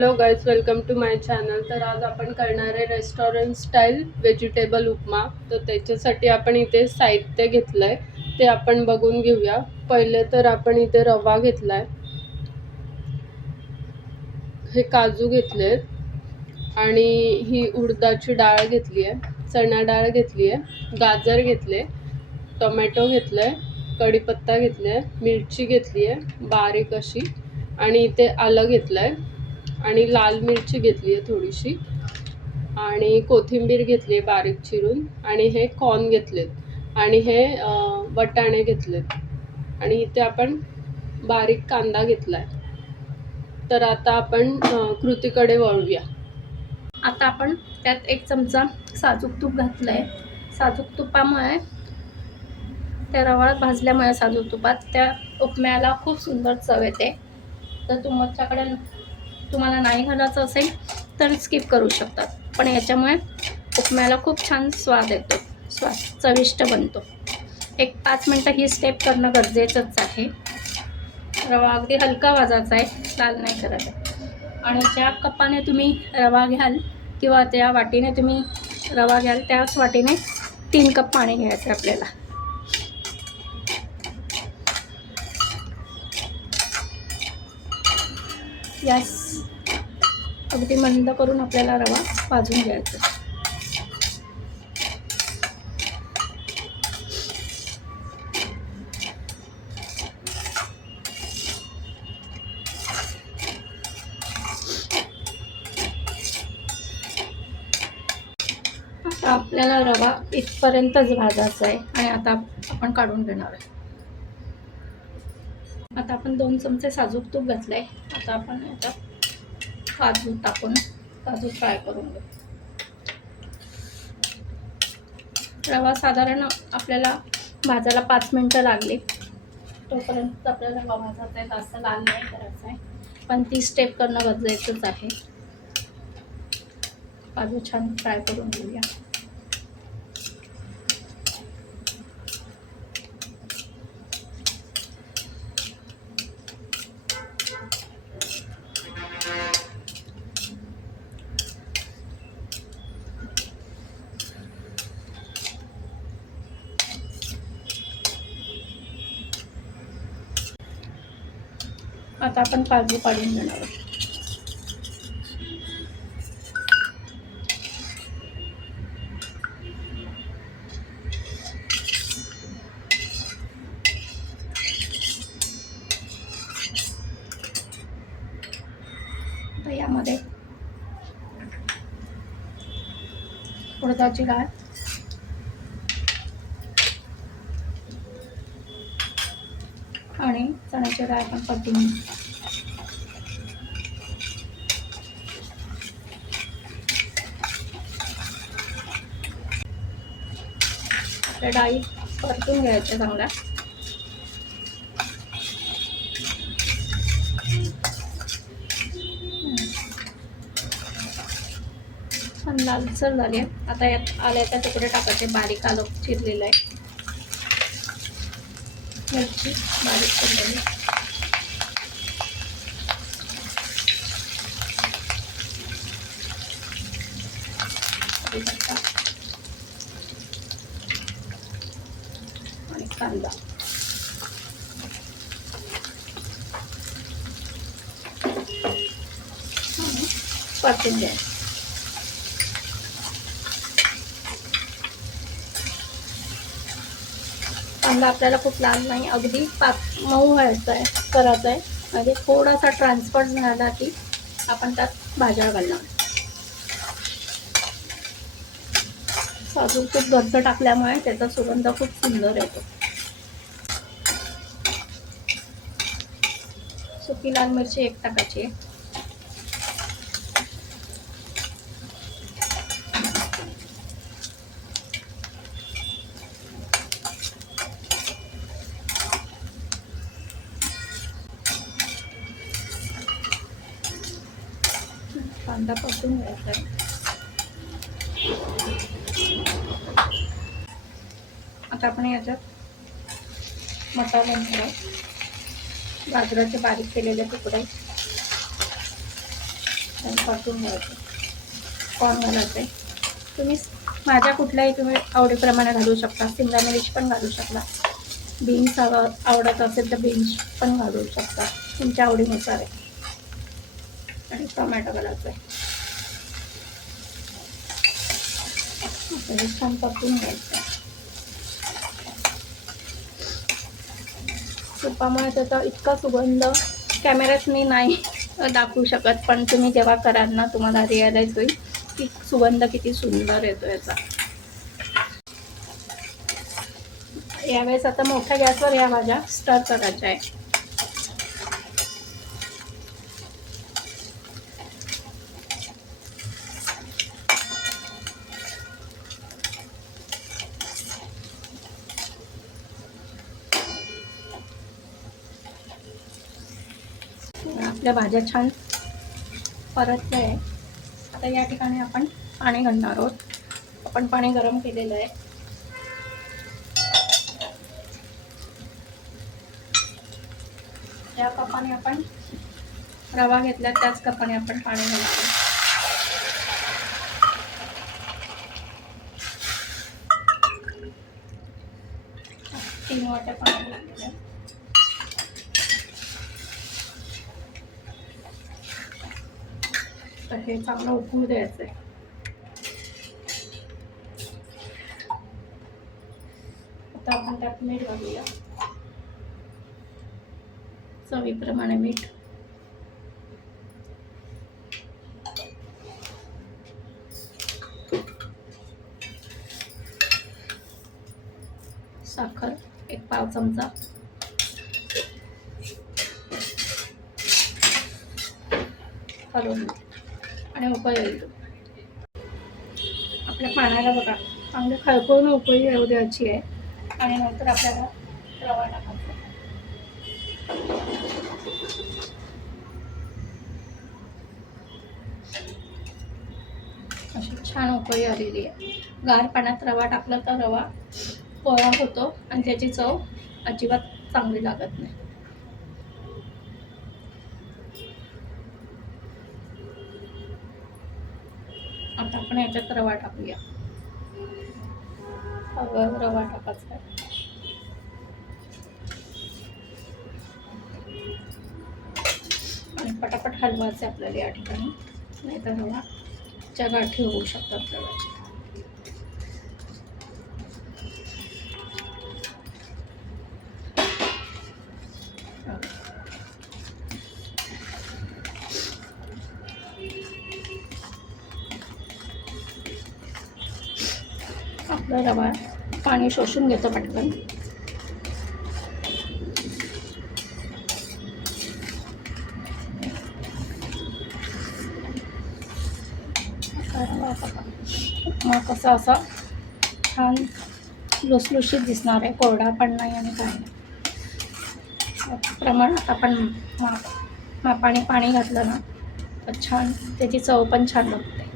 Hello guys, welcome to my channel. तर आज आपण करणार आहे रेस्टॉरंट स्टाईल व्हेजिटेबल उपमा. तर त्याच्यासाठी आपण इथे साहित्य घेतलं आहे ते आपण बघून घेऊया. पहिले तर आपण इथे रवा घेतला आहे, हे काजू घेतले आहेत आणि ही उडदाची डाळ घेतली आहे, चणा डाळ घेतली आहे, गाजर घेतले, टोमॅटो घेतलं आहे, कढीपत्ता घेतला आहे, मिरची घेतली आहे बारीक अशी, आणि इथे आलं घेतलं आहे आणि लाल मिरची घेतली आहे थोडीशी, आणि कोथिंबीर घेतली आहे बारीक चिरून, आणि हे कॉर्न घेतलेत, आणि हे वाटाणे घेतलेत, आणि इथे आपण बारीक कांदा घेतला आहे. तर आता आपण कृतीकडे वळूया. आता आपण त्यात 1 चमचा साजूक तूप घातलं आहे. साजूक तुपामुळे, त्या रवा भाजल्यामुळे साजूक तुपात त्या उपम्याला खूप सुंदर चव येते. तर तुम्हाला नाही घालायचं असेल तर स्किप करू शकतात, पण याच्यामुळे उपम्याला खूप छान स्वाद येतो, चविष्ट बनतो. 1-5 मिनटं ही स्टेप करणं गरजेचंच आहे. रवा अगदी हलका भाजायचा आहे, लाल नाही करायचा. आणि ज्या कपाने तुम्ही रवा घ्याल किंवा त्या वाटीने तुम्ही रवा घ्याल त्याच वाटीने 3 कप पाणी घ्यायचं आपल्याला. गॅस अगदी मंद करून आपल्याला रवा भाजून घ्यायचा. आता आपल्याला रवा इथपर्यंतच भाजायचा आहे आणि आता आपण काढून घेणार आहे. आता आपण 2 चमचे साजूक तूप घातलंय. आता आपण याच्यात काजू फ्राय करून घेऊ. रवा साधारण आपल्याला भाजायला 5 मिनटं लागली. तोपर्यंत आपल्याला रवा भाजायचा आहे, जास्त लाल नाही करायचा आहे, पण ती स्टेप करणं गरजेचंच आहे. काजू छान फ्राय करून घेऊया. आता आपण काजू काढून घेणार आहोत. आता यामध्ये उडदाची डाळ, आणि चण्याची डाळ पण परतून घेऊ. त्या डाळी परतून घ्यायच्या चांगल्या. छान लालसर झाले. आता यात आल्याचे तुकडे टाकायचे, बारीक आलं चिरलेलं आहे, मिरची बारीक चिरलेली, आणि कांदा. परतून घ्या. कांदा आपल्याला खूप लाल नाही, अगदी मऊ व्हायचा आहे, करायचा आहे. म्हणजे थोडासा ट्रान्सफर झाला की आपण त्यात भाज्या घालणार. साजूक तूप घरचं टाकल्यामुळे त्याचा सुगंध खूप सुंदर येतो. सुकी लाल मिरची 1 टाकायची. कांदा परतून घ्यायचा आहे. आता आपण याच्यात मसाला घालणार. गाजराचे बारीक केलेले तुकडे, छान परतून घ्यायचं. कॉर्न घालायचे. तुम्ही माझ्या कुठल्याही तुम्ही आवडीप्रमाणे घालू शकता. शिमला मिरच पण घालू शकता. बीन्स आवडत असेल तर बीन्स पण घालू शकता, तुमच्या आवडीनुसार आहे. आणि टोमॅटो घालायचं आहे. छान परतून घ्यायचं. तुपामुळे त्याचा इतका सुगंध कॅमेऱ्यात मी नाही दाखवू शकत, पण तुम्ही जेव्हा कराल ना तुम्हाला रिअलाईज होईल की सुगंध किती सुंदर येतो याचा. यावेळेस आता मोठ्या गॅसवर या भाज्या स्टर करायच्या आहे. आपल्या भाज्या छान परतल्या आहे. आता या ठिकाणी आपण पाणी घालणार आहोत. आपण पाणी गरम केलेलं आहे. ज्या कपाने आपण रवा घेतला त्याच कपाने आपण पाणी घालणार आहोत. 3 वाट्या पाणी घातलेलं आहे. तर हे चांगलं उकळू द्यायचं आहे. आता आपण त्यात मीठ घालूया. चवीप्रमाणे मीठ. साखर 1 पाव चमचा. हलवून आणि उकळी येईल. आपल्या पाण्याला बघा चांगली खळखळून उकळी येऊ द्यायची आहे. आणि नंतर आपल्याला रवा टाकायचा. अशी छान उकळी आलेली आहे. गार पाण्यात रवा टाकला तर रवा कोरडा होतो आणि त्याची चव अजिबात चांगली लागत नाही. आता आपण याच्यात रवा टाकूया. रवा टाकायचा आहे. आणि पटापट हलवायचे आपल्याला या ठिकाणी, नाहीतर रवाच्या गाठी होऊ शकतात रव्याची. आपला रवा पाणी शोषून घेतो पटकन. मग कसं असा छान लुसलुशीत दिसणार आहे. कोरडा पण नाही आणि काही नाही. प्रमाणात आपण मापाने पाणी घातलं ना तर छान त्याची चव पण छान लागते.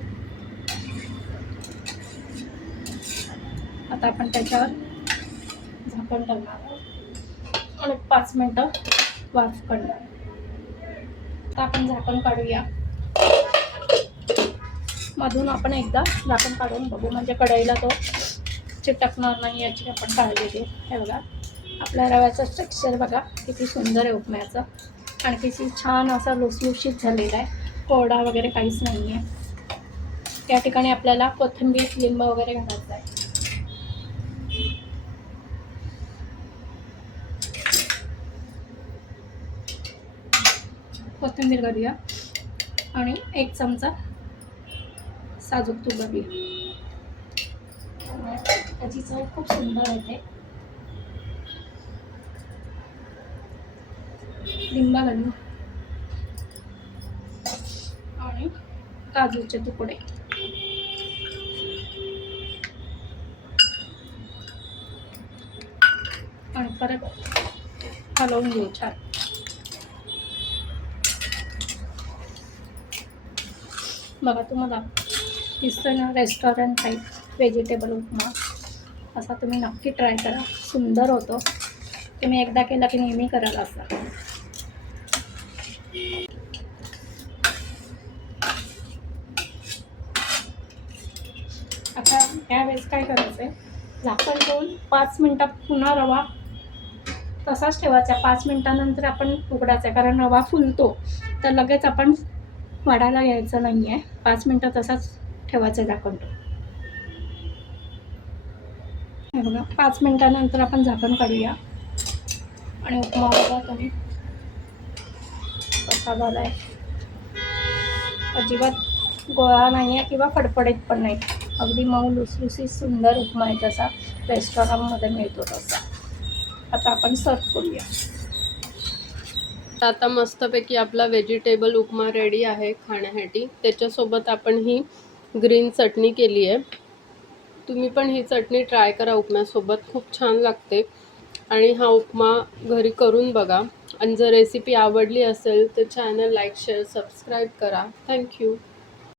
आता आपण त्याच्यावर झाकण ठेवणार आहोत आणि 5 मिनिटं वाफ काढणार. आता आपण झाकण काढूया. मधून आपण एकदा झाकण काढून बघू, म्हणजे कढईला तो चिटकणार नाही याची आपण काळजी घेऊ. हे बघा आपल्या रव्याचं टेक्स्चर बघा किती सुंदर आहे उपम्याचं. आणि किती छान असा लुसलुशीत झालेला आहे. कोरडा वगैरे काहीच नाही आहे. त्या ठिकाणी आपल्याला कोथिंबीर लिंब वगैरे घालायचं आहे. कोथिंबीर घालूया आणि 1 चमचा साजूक तूप घालूया. त्याची चव खूप सुंदर येते. लिंबा घालू आणि काजूचे तुकडे. आणि परत हलवून घेऊ छान. बघा तुम्हाला दिसतं ना रेस्टॉरंट टाईप व्हेजिटेबल उपमा. असा तुम्ही नक्की ट्राय करा. सुंदर होतो. तुम्ही एकदा केला की नेहमी कराल असा. त्यावेळेस काय करायचं आहे, झाकण ठेवून 5 मिनटात पुन्हा रवा तसाच ठेवायचा. 5 मिनटानंतर आपण उघडायचा, कारण रवा फुलतो, तर लगेच आपण वाढायला घ्यायचं नाही आहे. 5 मिनटं तसाच ठेवायचं झाकण ठेवून. हे बघा, 5 मिनटानंतर आपण झाकण काढूया आणि उपमा बघा तुम्ही कसा झाला आहे. अजिबात गोळा नाही आहे किंवा फडफडीत पण नाही, अगदी मऊ लुसलुसीत सुंदर उपमा आहे, जसा रेस्टॉरंटमध्ये मिळतो तसा. आता आपण सर्व करूया. आता मस्तपैकी आपला व्हेजिटेबल उपमा रेडी आहे खाण्यासाठी. त्याच्यासोबत आपण ही ग्रीन चटणी केली आहे. तुम्ही पण ही चटणी ट्राय करा उपम्यासोबत, खूप छान लागते. आणि हा उपमा घरी करून बघा. आणि जर रेसिपी आवडली असेल तर चॅनल लाईक शेअर सबस्क्राईब करा. थँक्यू.